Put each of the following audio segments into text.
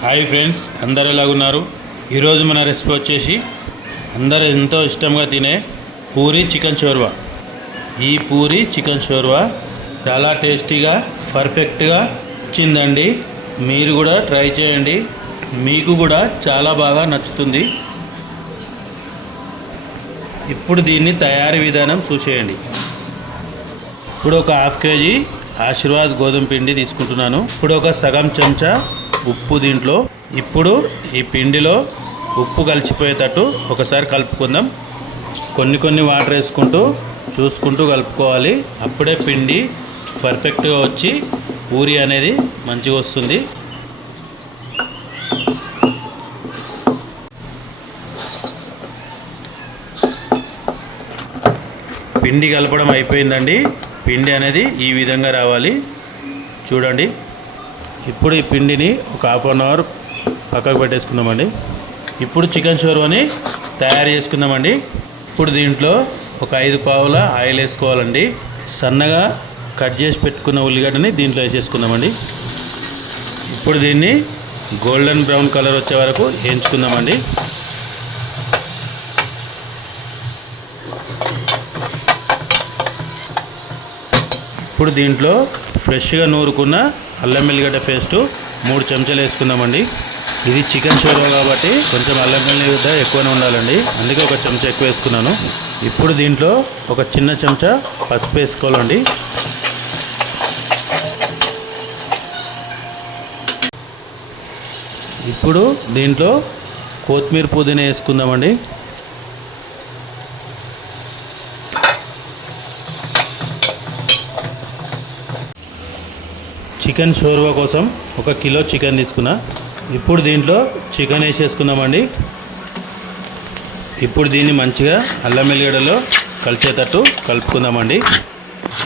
Hi friends, అందరు ఎలాగున్నారు? ఈరోజు మన రెసిపీ వచ్చేసి అందరూ ఎంతో ఇష్టంగా తినే పూరి చికెన్ షోర్వా. ఈ పూరి చికెన్ షోర్వా చాలా టేస్టీగా పర్ఫెక్ట్గా వచ్చిందండి. మీరు కూడా ట్రై చేయండి, మీకు కూడా చాలా బాగా నచ్చుతుంది. ఇప్పుడు దీన్ని తయారీ విధానం చూసేయండి. ఇప్పుడు ఒక హాఫ్ కేజీ ఆశీర్వాద్ గోధుమ పిండి తీసుకుంటున్నాను. ఇప్పుడు ఒక సగం చెంచా ఉప్పు దీంట్లో. ఇప్పుడు ఈ పిండిలో ఉప్పు కలిసిపోయేటట్టు ఒకసారి కలుపుకుందాం. కొన్ని వాటర్ వేసుకుంటూ చూసుకుంటూ కలుపుకోవాలి. అప్పుడే పిండి పర్ఫెక్ట్గా వచ్చి పూరి అనేది మంచిగా వస్తుంది. పిండి కలపడం అయిపోయిందండి. పిండి అనేది ఈ విధంగా రావాలి, చూడండి. ఇప్పుడు ఈ పిండిని ఒక హాఫ్ అన్ అవర్ పక్కకు పెట్టేసుకుందామండి. ఇప్పుడు చికెన్ షోర్వాని తయారు చేసుకుందామండి. ఇప్పుడు దీంట్లో ఒక 5 పావుల ఆయిల్ వేసుకోవాలండి. సన్నగా కట్ చేసి పెట్టుకున్న ఉల్లిగడ్డని దీంట్లో వేసేసుకుందామండి. ఇప్పుడు దీన్ని గోల్డెన్ బ్రౌన్ కలర్ వచ్చే వరకు వేయించుకుందామండి. ఇప్పుడు దీంట్లో ఫ్రెష్గా నూరుకున్న అల్లం వెల్లిగడ్డ పేస్టు 3 చెంచాలు వేసుకుందామండి. ఇది చికెన్ షోర్వా కాబట్టి కొంచెం అల్లం వెల్లిగడ్డ ఎక్కువనే ఉండాలండి, అందుకే ఒక చెంచా ఎక్కువ వేసుకున్నాను. ఇప్పుడు దీంట్లో ఒక చిన్న చెంచా పసుపు వేసుకోవాలండి. ఇప్పుడు దీంట్లో కొత్తిమీర పుదీనా వేసుకుందామండి. చికెన్ షోర్వా కోసం 1 కిలో చికెన్ తీసుకున్నా. ఇప్పుడు దీంట్లో చికెన్ వేసేసుకుందామండి. ఇప్పుడు దీన్ని మంచిగా అల్లం వెల్లిగడ్డలో కలిసేటట్టు కలుపుకుందామండి.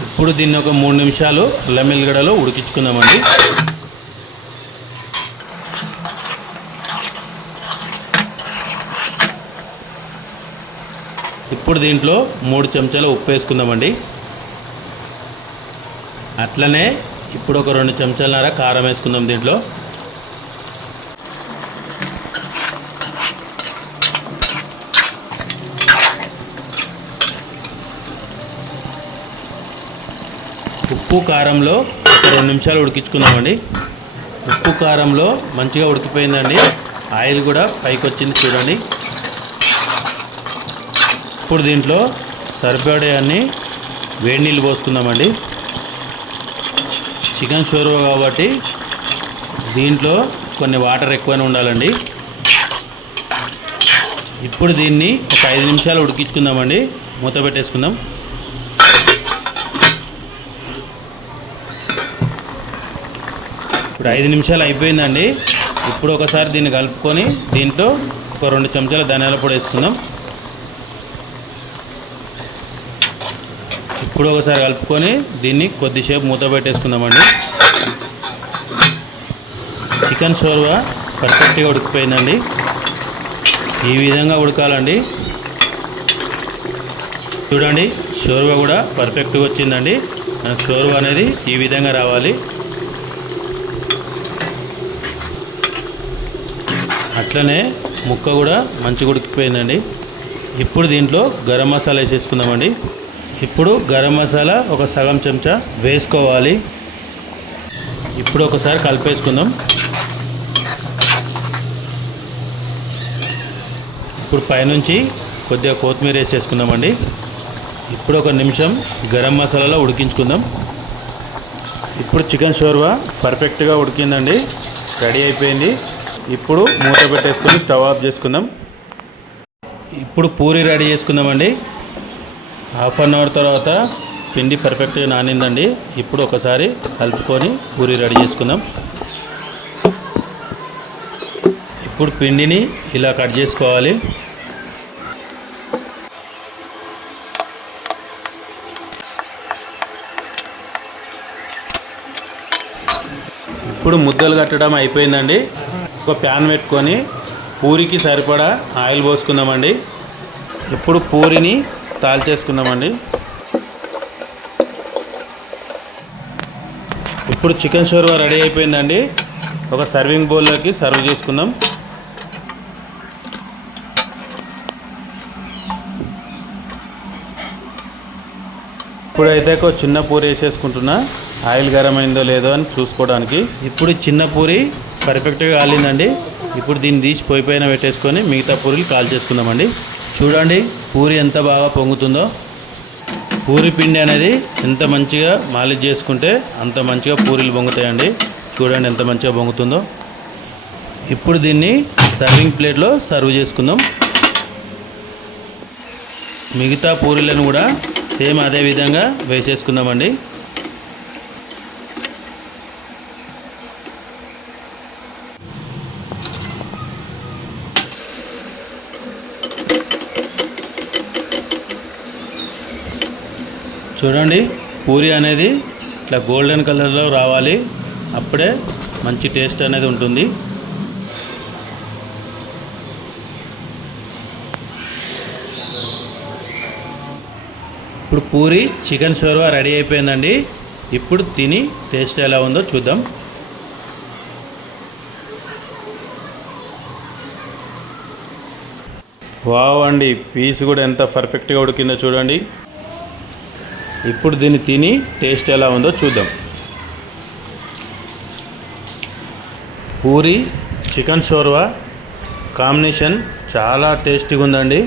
ఇప్పుడు దీన్ని ఒక 3 నిమిషాలు అల్లం వెల్లిగడ్డలో ఉడికించుకుందామండి. ఇప్పుడు దీంట్లో 3 చెంచాల ఉప్పు వేసుకుందామండి. అట్లనే ఇప్పుడు ఒక 2 చెంచాలన్నర కారం వేసుకుందాం దీంట్లో. ఉప్పు కారంలో ఒక 2 నిమిషాలు ఉడికించుకుందామండి. ఉప్పు కారంలో మంచిగా ఉడికిపోయిందండి. ఆయిల్ కూడా పైకి వచ్చింది, చూడండి. ఇప్పుడు దీంట్లో సరిపడే అన్ని వేడి నీళ్ళు పోసుకుందామండి. చికెన్ షోర్వా కాబట్టి దీంట్లో కొన్ని వాటర్ ఎక్కువనే ఉండాలండి. ఇప్పుడు దీన్ని ఒక 5 నిమిషాలు ఉడికించుకుందామండి. మూత పెట్టేసుకుందాం. ఇప్పుడు 5 నిమిషాలు అయిపోయిందండి. ఇప్పుడు ఒకసారి దీన్ని కలుపుకొని దీంట్లో ఒక 2 చెంచాల ధనియాల పొడి వేసుకుందాం. ఇప్పుడు ఒకసారి కలుపుకొని దీన్ని కొద్దిసేపు మూత పెట్టేసుకుందామండి. చికెన్ షోర్వా పర్ఫెక్ట్గా ఉడికిపోయిందండి. ఈ విధంగా ఉడకాలండి. చూడండి, షోర్వా కూడా పర్ఫెక్ట్గా వచ్చిందండి. షోర్వా అనేది ఈ విధంగా రావాలి. అట్లనే ముక్క కూడా మంచిగా ఉడికిపోయిందండి. ఇప్పుడు దీంట్లో గరం మసాలా వేసేసుకుందామండి. ఇప్పుడు గరం మసాలా ఒక సగం చెంచా వేసుకోవాలి. ఇప్పుడు ఒకసారి కలిపేసుకుందాం. ఇప్పుడు పైనుంచి కొద్దిగా కొత్తిమీర వేసేసుకుందామండి. ఇప్పుడు 1 నిమిషం గరం మసాలాలో ఉడికించుకుందాం. ఇప్పుడు చికెన్ షోర్వా పర్ఫెక్ట్గా ఉడికిందండి, రెడీ అయిపోయింది. ఇప్పుడు మూత పెట్టేసుకొని స్టవ్ ఆఫ్ చేసుకుందాం. ఇప్పుడు పూరి రెడీ చేసుకుందామండి. హాఫ్ అన్ అవర్ తర్వాత పిండి పర్ఫెక్ట్గా నానిందండి. ఇప్పుడు ఒకసారి కలుపుకొని పూరి రెడీ చేసుకుందాం. ఇప్పుడు పిండిని ఇలా కట్ చేసుకోవాలి. ఇప్పుడు ముద్దలు కట్టడం అయిపోయిందండి. ఒక ప్యాన్ పెట్టుకొని పూరికి సరిపడా ఆయిల్ పోసుకుందామండి. ఇప్పుడు పూరిని తాల్చేసుకుందామండి. ఇప్పుడు చికెన్ షోర్వా రెడీ అయిపోయిందండి. ఒక సర్వింగ్ బౌల్లోకి సర్వ్ చేసుకుందాం. ఇప్పుడైతే ఒక చిన్న పూరి వేసేసుకుంటున్నా, ఆయిల్ గరం అయిందో లేదో అని చూసుకోవడానికి. ఇప్పుడు చిన్న పూరి పర్ఫెక్ట్గా కాలిందండి. ఇప్పుడు దీన్ని తీసి పొయ్యి పైన పెట్టేసుకొని మిగతా పూరీలు కాల్ చేసుకుందామండి. చూడండి పూరి ఎంత బాగా పొంగుతుందో. పూరి పిండి అనేది ఎంత మంచిగా మాలిష్ చేసుకుంటే అంత మంచిగా పూరీలు పొంగుతాయండి. చూడండి ఎంత మంచిగా పొంగుతుందో. ఇప్పుడు దీన్ని సర్వింగ్ ప్లేట్లో సర్వ్ చేసుకుందాం. మిగతా పూరీలను కూడా సేమ్ అదే విధంగా వేసేసుకుందామండి. చూడండి పూరి అనేది ఇట్లా గోల్డెన్ కలర్లో రావాలి, అప్పుడే మంచి టేస్ట్ అనేది ఉంటుంది. ఇప్పుడు పూరి చికెన్ షోర్వా రెడీ అయిపోయిందండి. ఇప్పుడు తిని టేస్ట్ ఎలా ఉందో చూద్దాం. వావ్ అండి, పీస్ కూడా ఎంత పర్ఫెక్ట్గా ఉడికిందో చూడండి. ఇప్పుడు దీన్ని తిని టేస్ట్ ఎలా ఉందో చూద్దాం. పూరి చికెన్ షోర్వా కాంబినేషన్ చాలా టేస్టీగా ఉందండి.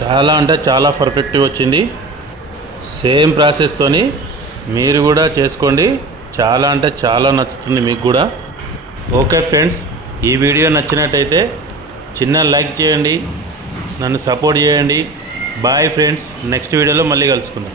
చాలా అంటే చాలా పర్ఫెక్ట్గా వచ్చింది. సేమ్ ప్రాసెస్తోని మీరు కూడా చేసుకోండి. చాలా అంటే చాలా నచ్చుతుంది మీకు కూడా. ఓకే ఫ్రెండ్స్, ఈ వీడియో నచ్చినట్టయితే చిన్న లైక్ చేయండి, నన్ను సపోర్ట్ చేయండి. బాయ్ ఫ్రెండ్స్, నెక్స్ట్ వీడియోలో మళ్ళీ కలుసుకుందాం.